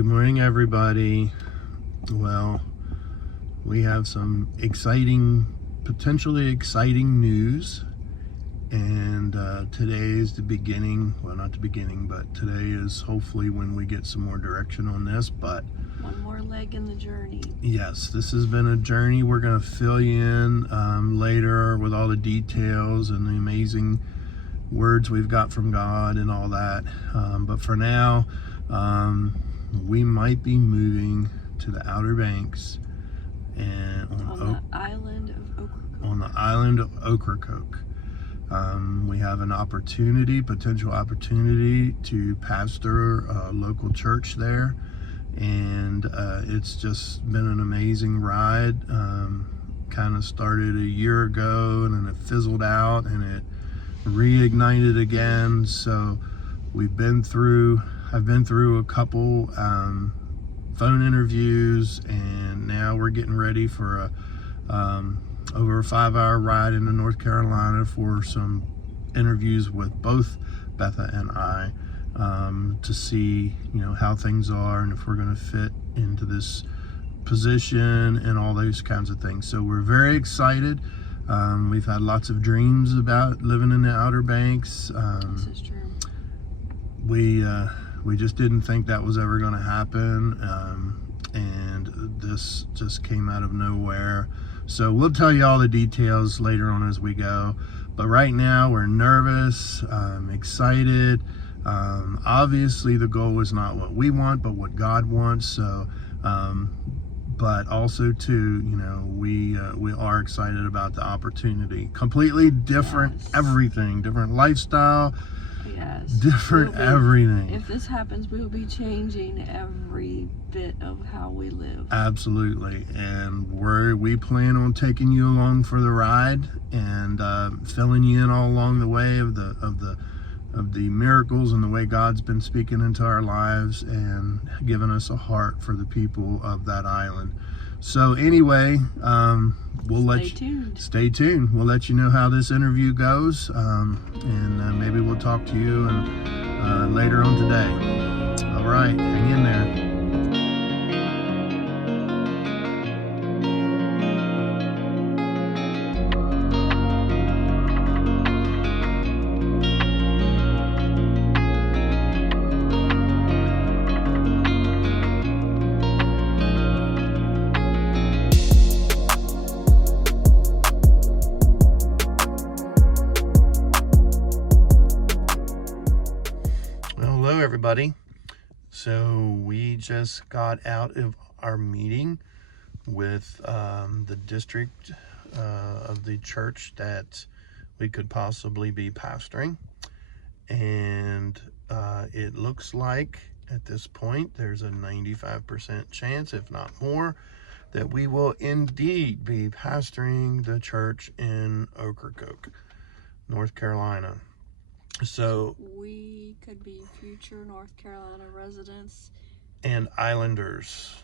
Good morning, everybody. Well, we have some potentially exciting news, and today is the beginning. Well, not the beginning, but today is hopefully when we get some more direction on this. But one more leg in the journey. yes, this has been a journey. We're going to fill you in later with all the details and the amazing words we've got from God and all that. But for now, we might be moving to the Outer Banks and on the island of Ocracoke. On the island of Ocracoke. We have an potential opportunity to pastor a local church there, and it's just been an amazing ride. Kind of started a year ago, and then it fizzled out, and it reignited again. So I've been through a couple phone interviews, and now we're getting ready for over a 5-hour ride into North Carolina for some interviews with both Betha and I, to see how things are and if we're going to fit into this position and all those kinds of things. So we're very excited. We've had lots of dreams about living in the Outer Banks. This is true. We just didn't think that was ever going to happen, and this just came out of nowhere. So we'll tell you all the details later on as we go. But right now we're nervous, excited. Obviously the goal is not what we want, but what God wants. So, but also too, we are excited about the opportunity. Completely different, yes. Everything, different lifestyle. Yes. Different everything. If this happens, we will be changing every bit of how we live. Absolutely. And we plan on taking you along for the ride and filling you in all along the way of the miracles and the way God's been speaking into our lives and giving us a heart for the people of that island. So anyway, stay tuned. We'll let you know how this interview goes, and maybe we'll talk to you later on today. All right, hang in there. Everybody, so we just got out of our meeting with the district of the church that we could possibly be pastoring, and it looks like at this point there's a 95% chance, if not more, that we will indeed be pastoring the church in Ocracoke, North Carolina. So we could be future North Carolina residents and islanders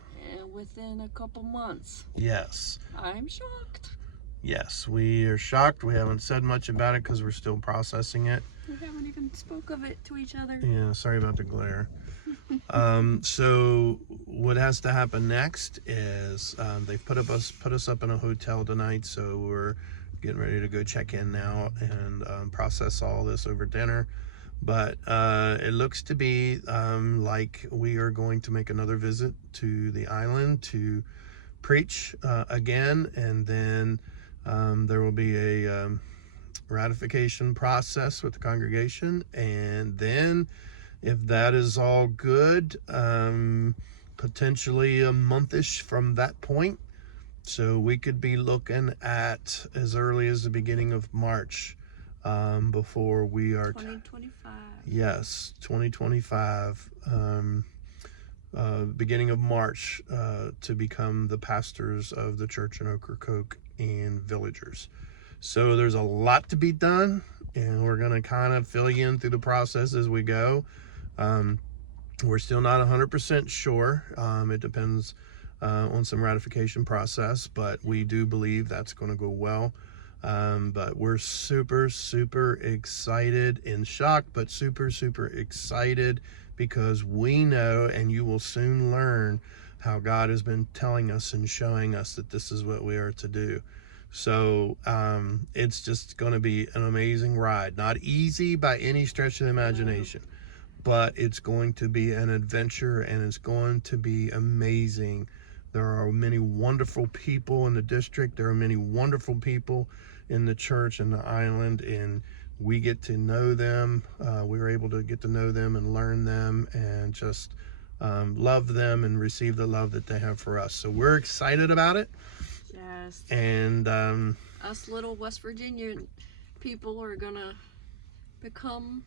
within a couple months. Yes. I'm shocked. Yes, we are shocked. We haven't said much about it because we're still processing it. We haven't even spoke of it to each other. Yeah, sorry about the glare. So what has to happen next is they've put us up in a hotel tonight, so we're getting ready to go check in now and process all this over dinner. But it looks to be like we are going to make another visit to the island to preach again, and then there will be a ratification process with the congregation, and then if that is all good, potentially a month-ish from that point. So we could be looking at as early as the beginning of March before we are 2025. Yes, 2025, beginning of March, to become the pastors of the church in Ocracoke and villagers. So there's a lot to be done, and we're going to kind of fill you in through the process as we go. We're still not 100% sure. It depends on some ratification process, but we do believe that's going to go well. But we're super, super excited, in shock, but super, super excited, because we know, and you will soon learn, how God has been telling us and showing us that this is what we are to do. So it's just going to be an amazing ride. Not easy by any stretch of the imagination, but it's going to be an adventure, and it's going to be amazing. There are many wonderful people in the district. There are many wonderful people in the church and the island, and we get to know them. We were able to get to know them and learn them, and just love them and receive the love that they have for us. So we're excited about it. Yes. And us little West Virginia people are gonna become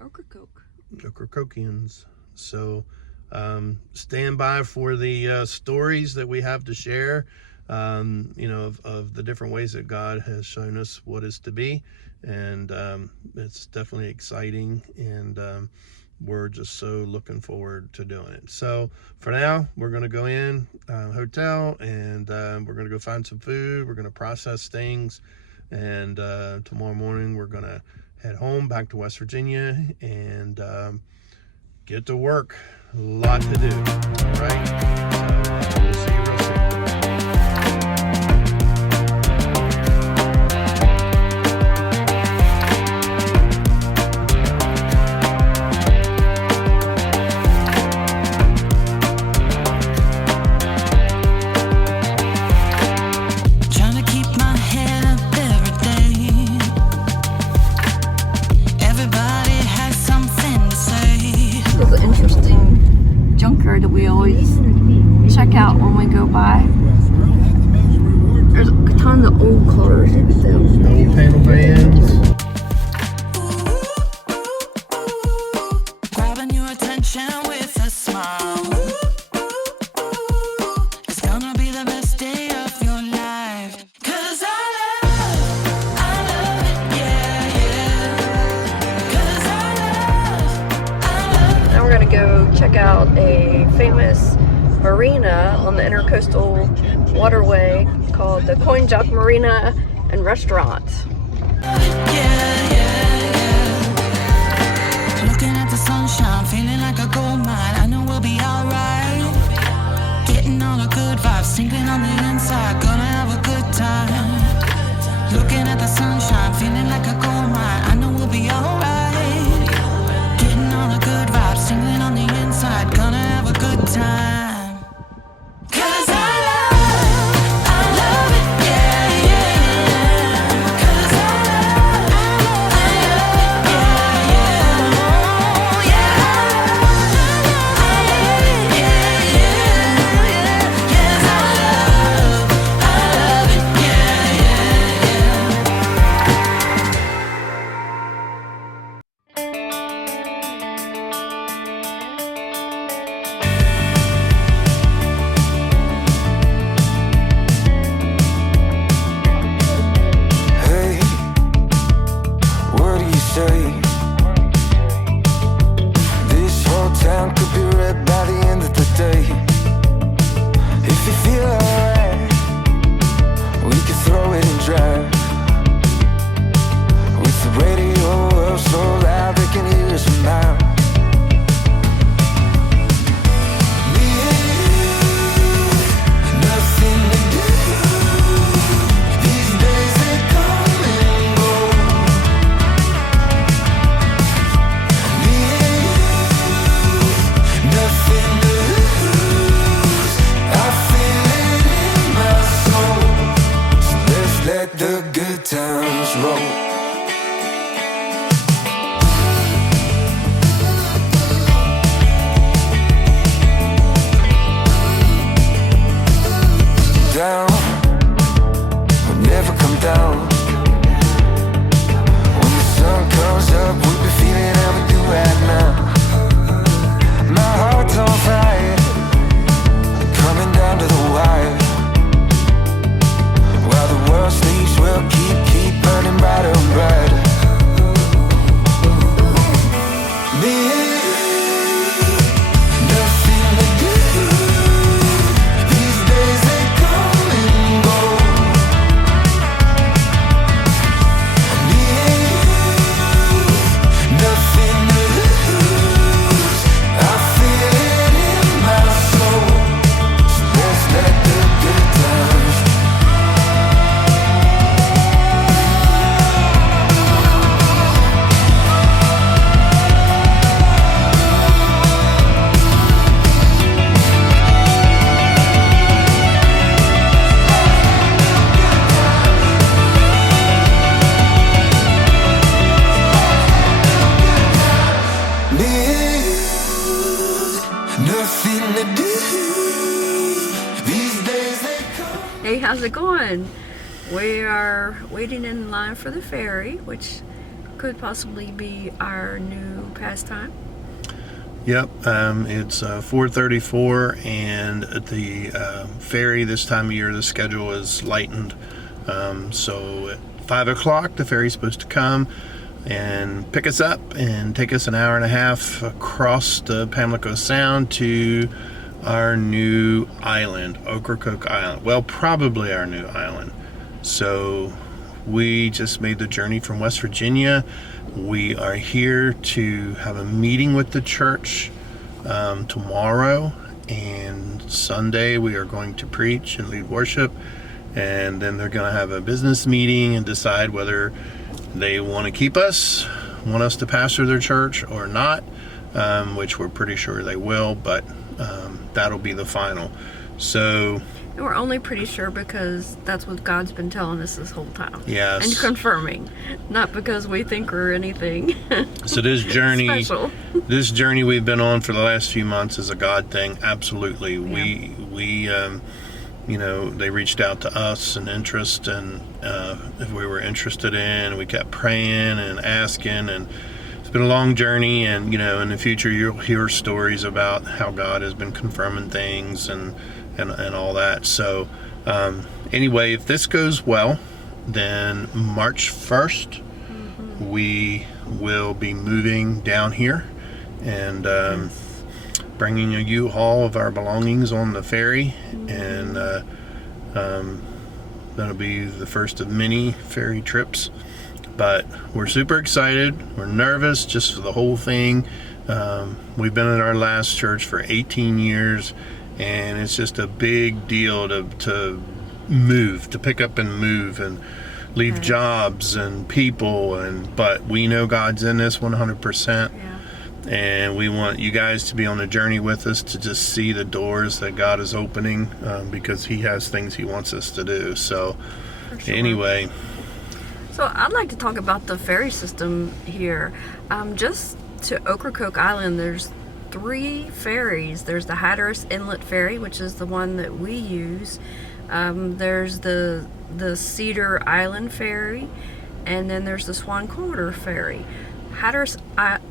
Ocracokeans. So stand by for the stories that we have to share, of the different ways that God has shown us what is to be. And it's definitely exciting, and we're just so looking forward to doing it. So for now, we're going to go in hotel, and we're going to go find some food. We're going to process things, and tomorrow morning we're going to head home back to West Virginia and get to work. A lot to do, all right? So we'll see you real soon. That we always check out when we go by. There's tons of old cars. Old panel vans. Grabbing your attention with a smile. It's gonna be the best day of your life. 'Cause I love it, yeah, yeah. 'Cause I love Now we're gonna go check out a famous marina on the intercoastal waterway called the Coin Jock Marina and Restaurant. Looking at the sunshine, feeling like a gold mine. I know we'll be alright. Getting all the good vibes, tingling on the inside. Gonna have a good time. Looking at the sunshine, feeling like a gold mine. I know we'll be alright. Getting all the good vibes, tingling on the inside. Gonna have a good time. to do. These days they come. Hey, how's it going? We are waiting in line for the ferry, which could possibly be our new pastime. Yep, it's 4:34, and at the ferry this time of year, the schedule is lightened. So at 5 o'clock, the ferry's supposed to come and pick us up and take us an hour and a half across the Pamlico Sound to our new island, Ocracoke Island. Well, probably our new island. So we just made the journey from West Virginia. We are here to have a meeting with the church tomorrow, and Sunday we are going to preach and lead worship, and then they're going to have a business meeting and decide whether they want to keep us, want us to pastor their church or not, which we're pretty sure they will, but that'll be the final. So And we're only pretty sure because that's what God's been telling us this whole time. yes, And confirming, not because we think we're anything so this journey special. this journey we've been on for the last few months is a God thing. Absolutely. Yeah. We you know, they reached out to us in interest, and if we were interested in, we kept praying and asking, and it's been a long journey. And you know, in the future you'll hear stories about how God has been confirming things and all that. So anyway, if this goes well, then March 1st we will be moving down here and bringing a U-Haul of our belongings on the ferry, and that'll be the first of many ferry trips. But we're super excited. We're nervous just for the whole thing. We've been at our last church for 18 years, and it's just a big deal to move, to pick up and move and leave Right. jobs and people, but we know God's in this 100%. Yeah. And we want you guys to be on a journey with us, to just see the doors that God is opening, because He has things He wants us to do. So For sure. anyway, So I'd like to talk about the ferry system here. Just to Ocracoke Island, there's 3 ferries. There's the Hatteras Inlet Ferry, which is the one that we use. There's the Cedar Island Ferry, and then there's the Swan Corridor Ferry. Hatteras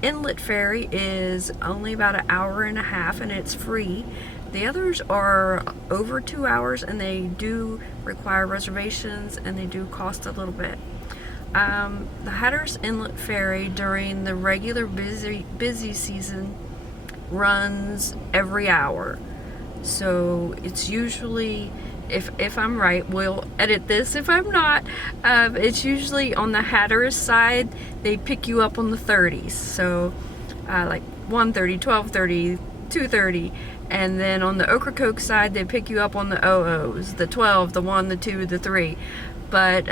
Inlet Ferry is only about an hour and a half, and it's free. The others are over 2 hours, and they do require reservations, and they do cost a little bit. The Hatteras Inlet Ferry during the regular busy season runs every hour. So it's usually, if I'm right, we'll edit this if I'm not, it's usually on the Hatteras side, they pick you up on the 30s. So like 1:30, 12:30, 2:30, and then on the Ocracoke side, they pick you up on the OOs, the 12, the 1, the 2, the 3. But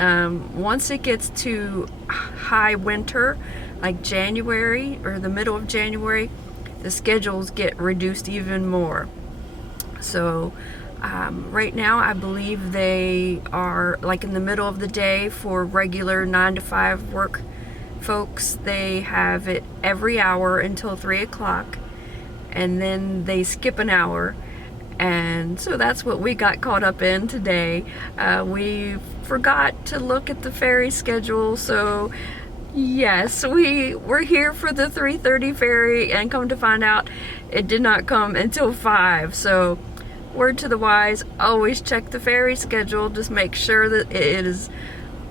once it gets to high winter, like January or the middle of January, the schedules get reduced even more. So right now I believe they are like in the middle of the day for regular 9 to 5 work folks. They have it every hour until 3 o'clock, and then they skip an hour. And so that's what we got caught up in today. We forgot to look at the ferry schedule, so yes, we were here for the 3:30 ferry, and come to find out it did not come until 5. So word to the wise, always check the ferry schedule, just make sure that it is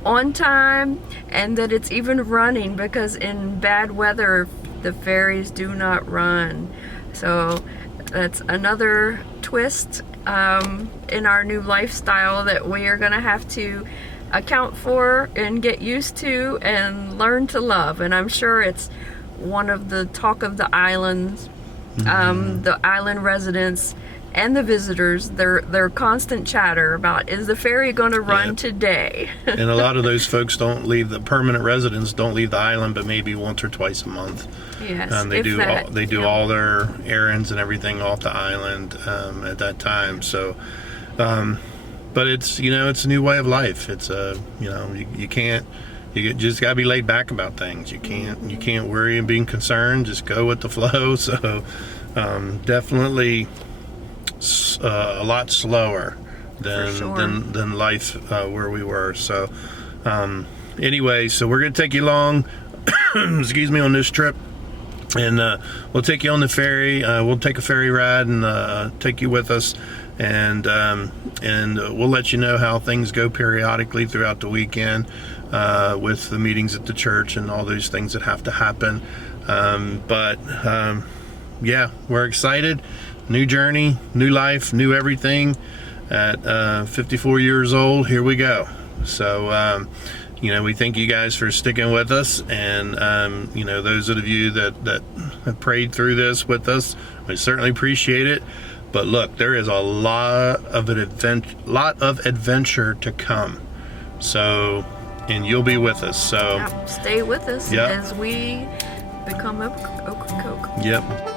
on time and that it's even running, because in bad weather the ferries do not run. So that's another twist in our new lifestyle that we are going to have to account for and get used to and learn to love. And I'm sure it's one of the talk of the islands, the island residents and the visitors, their constant chatter about, is the ferry going to run today? and a lot of those folks don't leave, the permanent residents don't leave the island but maybe once or twice a month. Yes, And they do all their errands and everything off the island at that time. So but it's, you know, it's a new way of life. It's you know, you just gotta be laid back about things. You can't worry and being concerned, just go with the flow. So definitely a lot slower than sure. than life where we were. So anyway, so we're gonna take you along excuse me, on this trip, and we'll take you on the ferry. We'll take a ferry ride and take you with us, and we'll let you know how things go periodically throughout the weekend with the meetings at the church and all those things that have to happen. Yeah, we're excited. New journey, new life, new everything. At 54 years old, here we go. So we thank you guys for sticking with us, and those of you that have prayed through this with us, we certainly appreciate it. But look, there is a lot of adventure to come. So, and you'll be with us. So stay with us yep. as we become Ocracoke. Yep.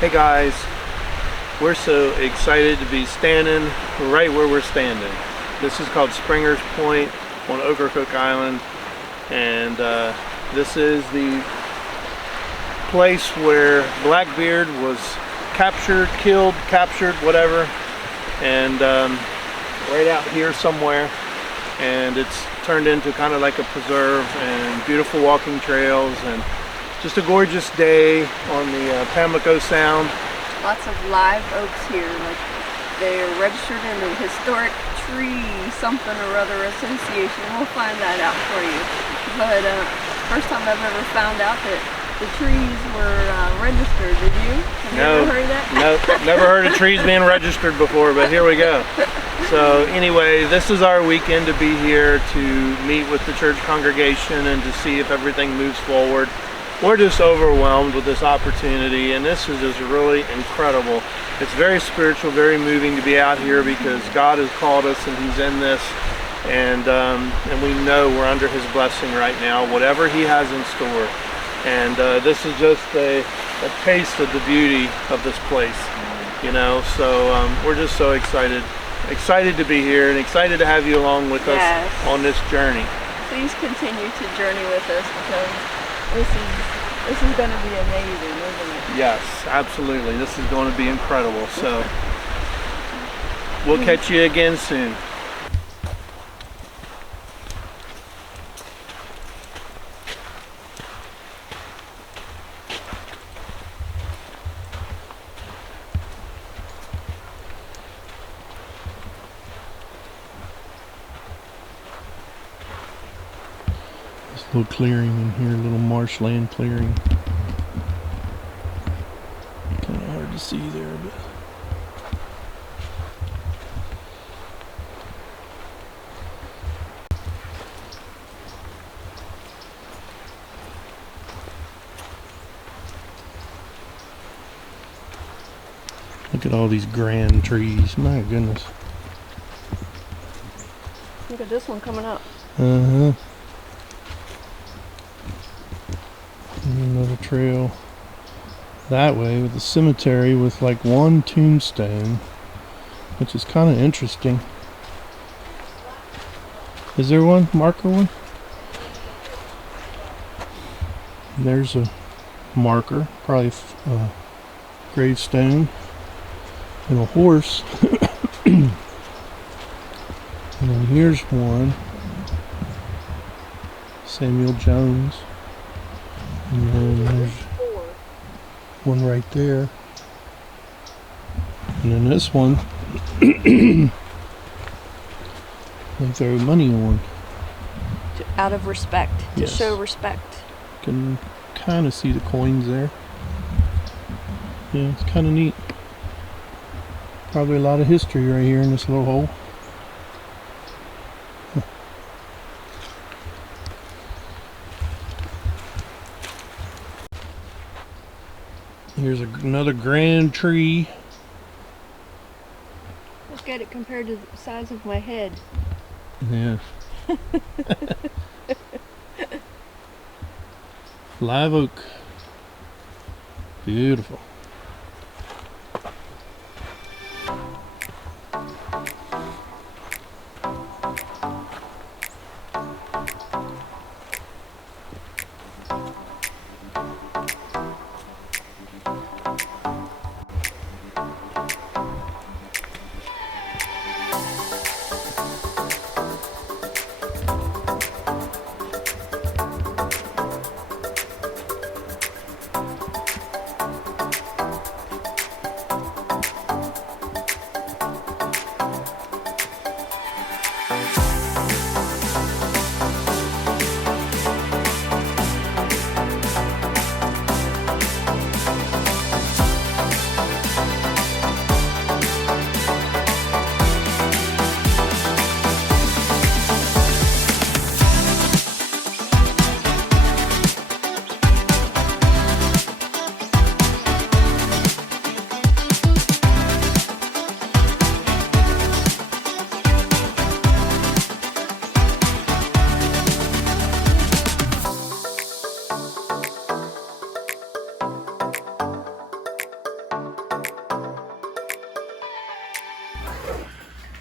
Hey guys, we're so excited to be standing right where we're standing. This is called Springer's Point on Ocracoke Island, and this is the place where Blackbeard was captured, killed, whatever, and right out here somewhere, and it's turned into kind of like a preserve and beautiful walking trails, and just a gorgeous day on the Pamlico Sound. Lots of live oaks here. Like, they're registered in the Historic Tree something or other association. We'll find that out for you. But first time I've ever found out that the trees were registered. Did you? Have you ever heard of that? No, never heard of trees being registered before, but here we go. So anyway, this is our weekend to be here to meet with the church congregation and to see if everything moves forward. We're just overwhelmed with this opportunity, and this is just really incredible. It's very spiritual, very moving to be out here because God has called us and He's in this, and we know we're under His blessing right now, whatever He has in store. And this is just a taste of the beauty of this place, so we're just so excited to be here and excited to have you along with us on this journey. Please continue to journey with us because this is going to be amazing, isn't it? Yes, absolutely. This is going to be incredible. So we'll catch you again soon. This little clearing in here, little marshland clearing. Kind of hard to see there, but. Look at all these grand trees. My goodness. Look at this one coming up. Uh-huh. And another trail that way with the cemetery with like one tombstone, which is kind of interesting. Is there one? Marker one? There's a marker, probably a gravestone. And a horse. And then here's one. Samuel Jones. And then there's one right there. And then this one they throw money on. Out of respect. To Yes. show respect. Can kind of see the coins there. Yeah, it's kind of neat. Probably a lot of history right here in this little hole. Here's another grand tree. Look at it compared to the size of my head. Yeah. Live oak. Beautiful.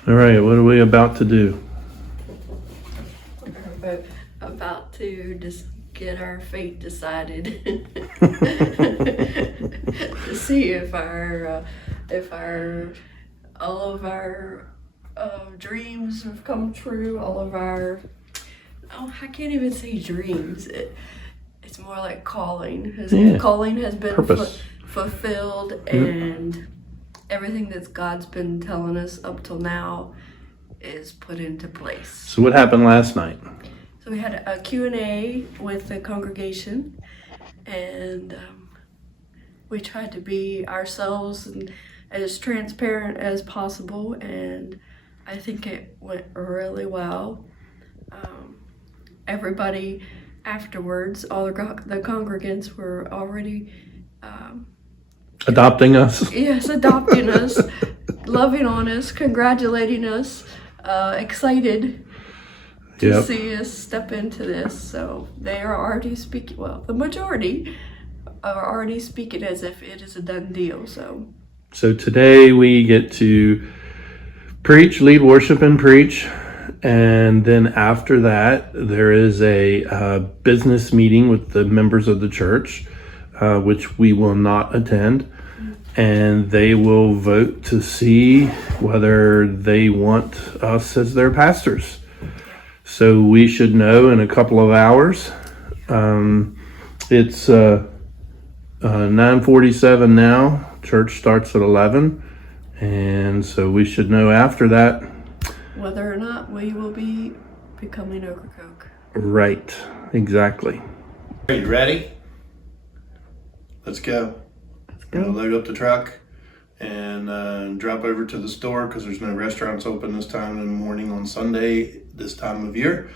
All right, what are we about to do? We're about to just get our fate decided. To see if all of our dreams have come true, all of our, I can't even say dreams. It's more like calling. Yeah. Calling has been Purpose. fulfilled, and everything that God's been telling us up till now is put into place. So what happened last night? So we had a Q&A with the congregation, and we tried to be ourselves and as transparent as possible, and I think it went really well. Everybody afterwards, all the congregants were already Adopting us? yes, adopting us, loving on us, congratulating us, excited to Yep. see us step into this. So they are already speaking, well, the majority are already speaking as if it is a done deal. So today we get to preach, lead worship and preach. And then after that, there is a business meeting with the members of the church, which we will not attend. And they will vote to see whether they want us as their pastors. So we should know in a couple of hours. It's 9:47 now. Church starts at 11. And so we should know after that. whether or not we will be becoming Ocracoke. Right, exactly. Are you ready? Let's go. We're gonna load up the truck and drop over to the store because there's no restaurants open this time in the morning on Sunday, this time of year.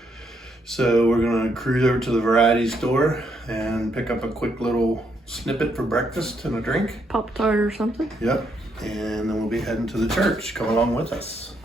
So we're gonna cruise over to the variety store and pick up a quick little snippet for breakfast and a drink. Pop-Tart or something? Yep. And then we'll be heading to the church. Come along with us.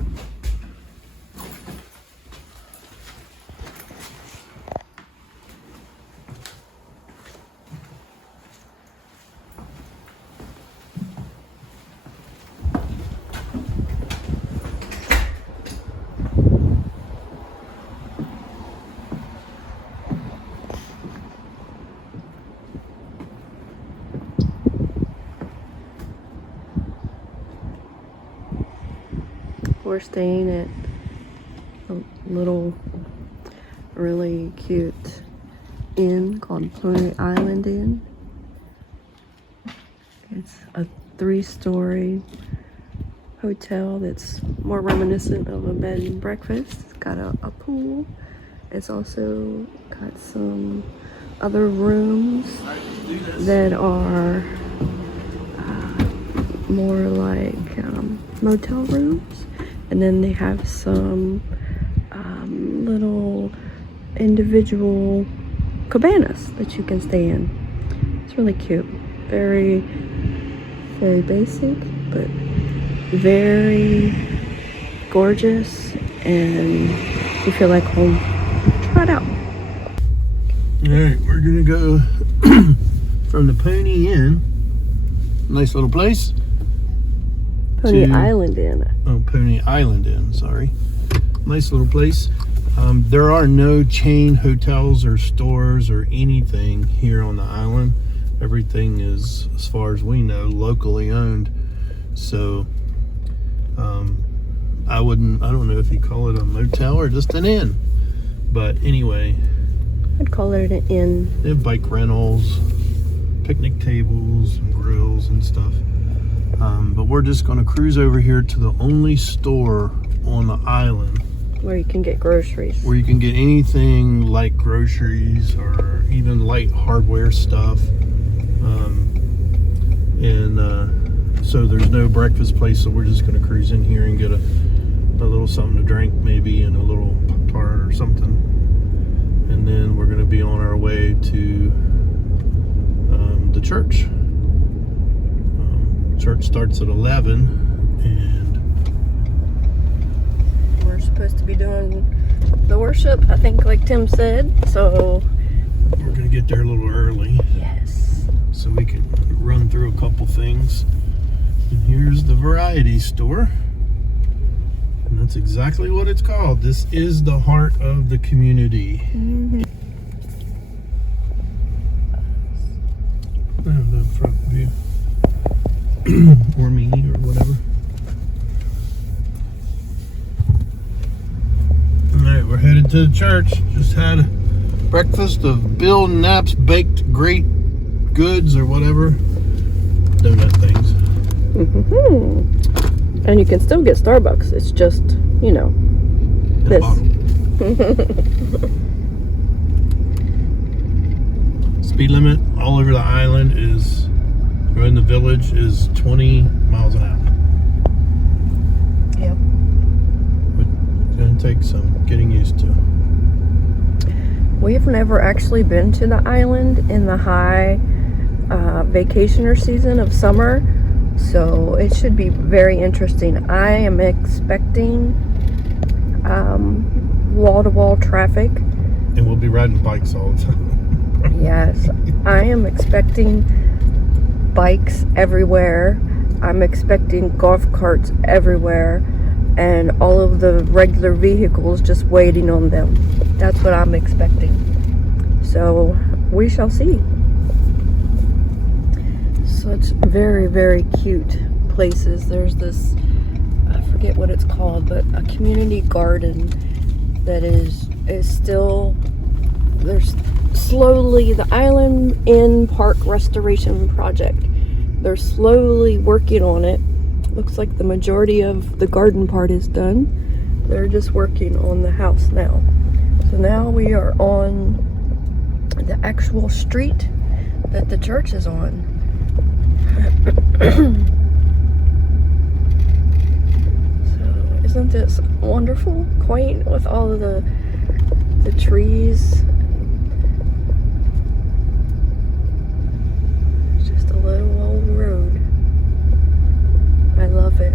We're staying at a little really cute inn called Pony Island Inn. It's a 3-story hotel that's more reminiscent of a bed and breakfast. It's got a pool. It's also got some other rooms that are more like motel rooms. And then they have some little individual cabanas that you can stay in. It's really cute. Very, very basic, but very gorgeous, and you feel like home. Try it out. Alright, we're gonna go from the Pony Inn. Nice little place. Pony Island Inn. Oh, Pony Island Inn, sorry. Nice little place. There are no chain hotels or stores or anything here on the island. Everything is, as far as we know, locally owned. So, I don't know if you call it a motel or just an inn. But anyway. I'd call it an inn. They have bike rentals, picnic tables, and grills and stuff. But we're just going to cruise over here to the only store on the island where you can get groceries. Where you can get anything like groceries or even light hardware stuff. So there's no breakfast place, so we're just going to cruise in here and get a little something to drink maybe, and a little Pop-Tart or something. And then we're going to be on our way to the church. Church starts at 11, and we're supposed to be doing the worship, I think, like Tim said, so we're gonna get there a little early. Yes. So we can run through a couple things. And here's the variety store. And that's exactly what it's called. This is the heart of the community. Mm-hmm. I have the front view. Or me, or whatever. Alright, we're headed to the church. Just had a breakfast of Bill Knapp's baked great goods or whatever. Donut things. Mm-hmm. And you can still get Starbucks. It's just, you know, this. Speed limit all over the island is, or in the village, is 20 miles an hour. Yep. But it's going to take some getting used to. We've never actually been to the island in the high vacationer season of summer, so it should be very interesting. I am expecting wall-to-wall traffic. And we'll be riding bikes all the time. Yes, I am expecting bikes everywhere. I'm expecting golf carts everywhere, and all of the regular vehicles just waiting on them. That's what I'm expecting. So we shall see. Such very, very cute places. There's this, I forget what it's called, but a community garden that is still, there's slowly, the Island Inn Park Restoration Project. They're slowly working on it. Looks like the majority of the garden part is done. They're just working on the house now. So So now we are on the actual street that the church is on. So isn't this wonderful? Quaint with all of the trees. It's just a little old road. I love it.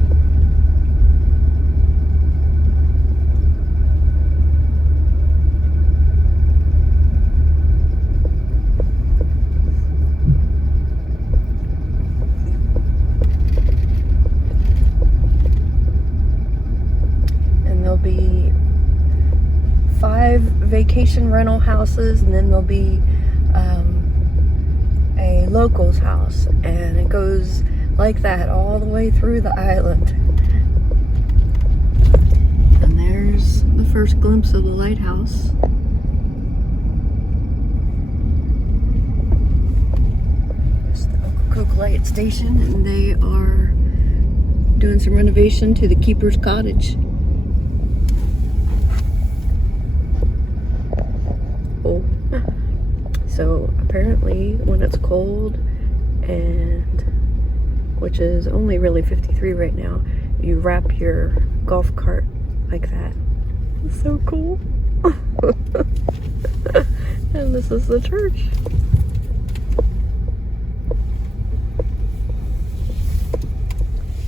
Be 5 vacation rental houses, and then there'll be a locals house, and it goes like that all the way through the island. And there's the first glimpse of the lighthouse. It's the Ocracoke Light Station, and they are doing some renovation to the keeper's cottage. So apparently when it's cold, and which is only really 53 right now, you wrap your golf cart like that. It's so cool. And this is the church.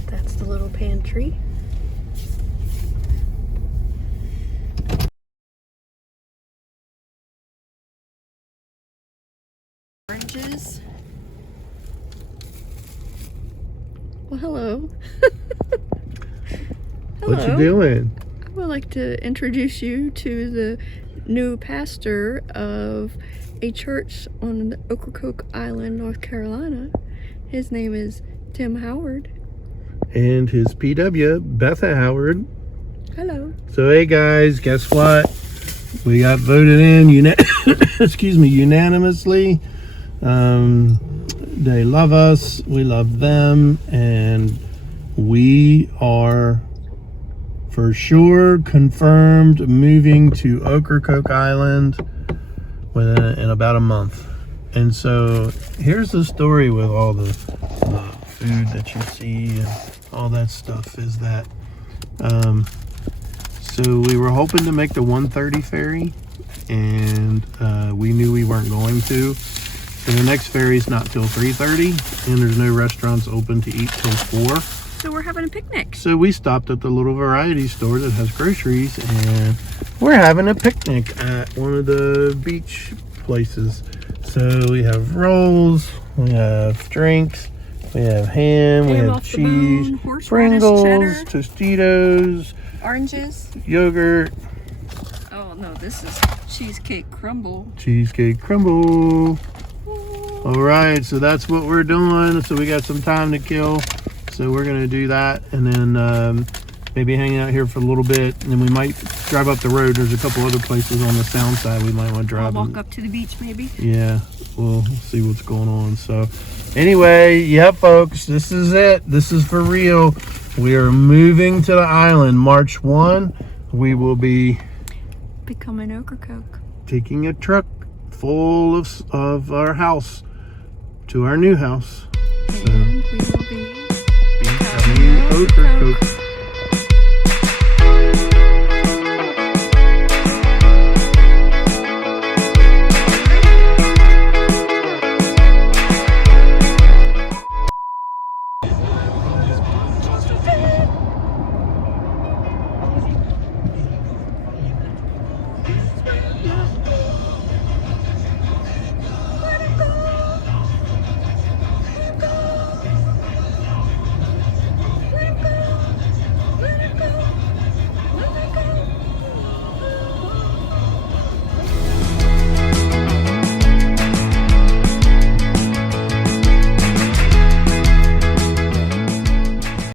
That's the little pantry. Oranges. Well, hello. Hello. What you doing? I would like to introduce you to the new pastor of a church on the Ocracoke Island, North Carolina. His name is Tim Howard. And his PW, Betha Howard. Hello. So hey guys, guess what? We got voted in unanimously. They love us, we love them, and we are for sure confirmed moving to Ocracoke Island in about a month. And so here's the story with all the food that you see and all that stuff is that so we were hoping to make the 1:30 ferry, and we knew we weren't going to. So the next ferry's not till 3:30, and there's no restaurants open to eat till 4. So we're having a picnic. So we stopped at the little variety store that has groceries, and we're having a picnic at one of the beach places. So we have rolls, we have drinks, we have ham, we have cheese, Pringles, Tostitos, oranges, yogurt. Oh no, this is cheesecake crumble. Cheesecake crumble. All right, so that's what we're doing. So we got some time to kill, so we're gonna do that, and then maybe hang out here for a little bit, and then we might drive up the road. There's a couple other places on the sound side we might want to drive. Walk up to the beach maybe. Yeah, we'll see what's going on. So anyway, yeah folks, this is it. This is for real. We are moving to the island March 1. We will be becoming Ocracoke, taking a truck full of our house to our new house. So and we will be becoming Ocracoke.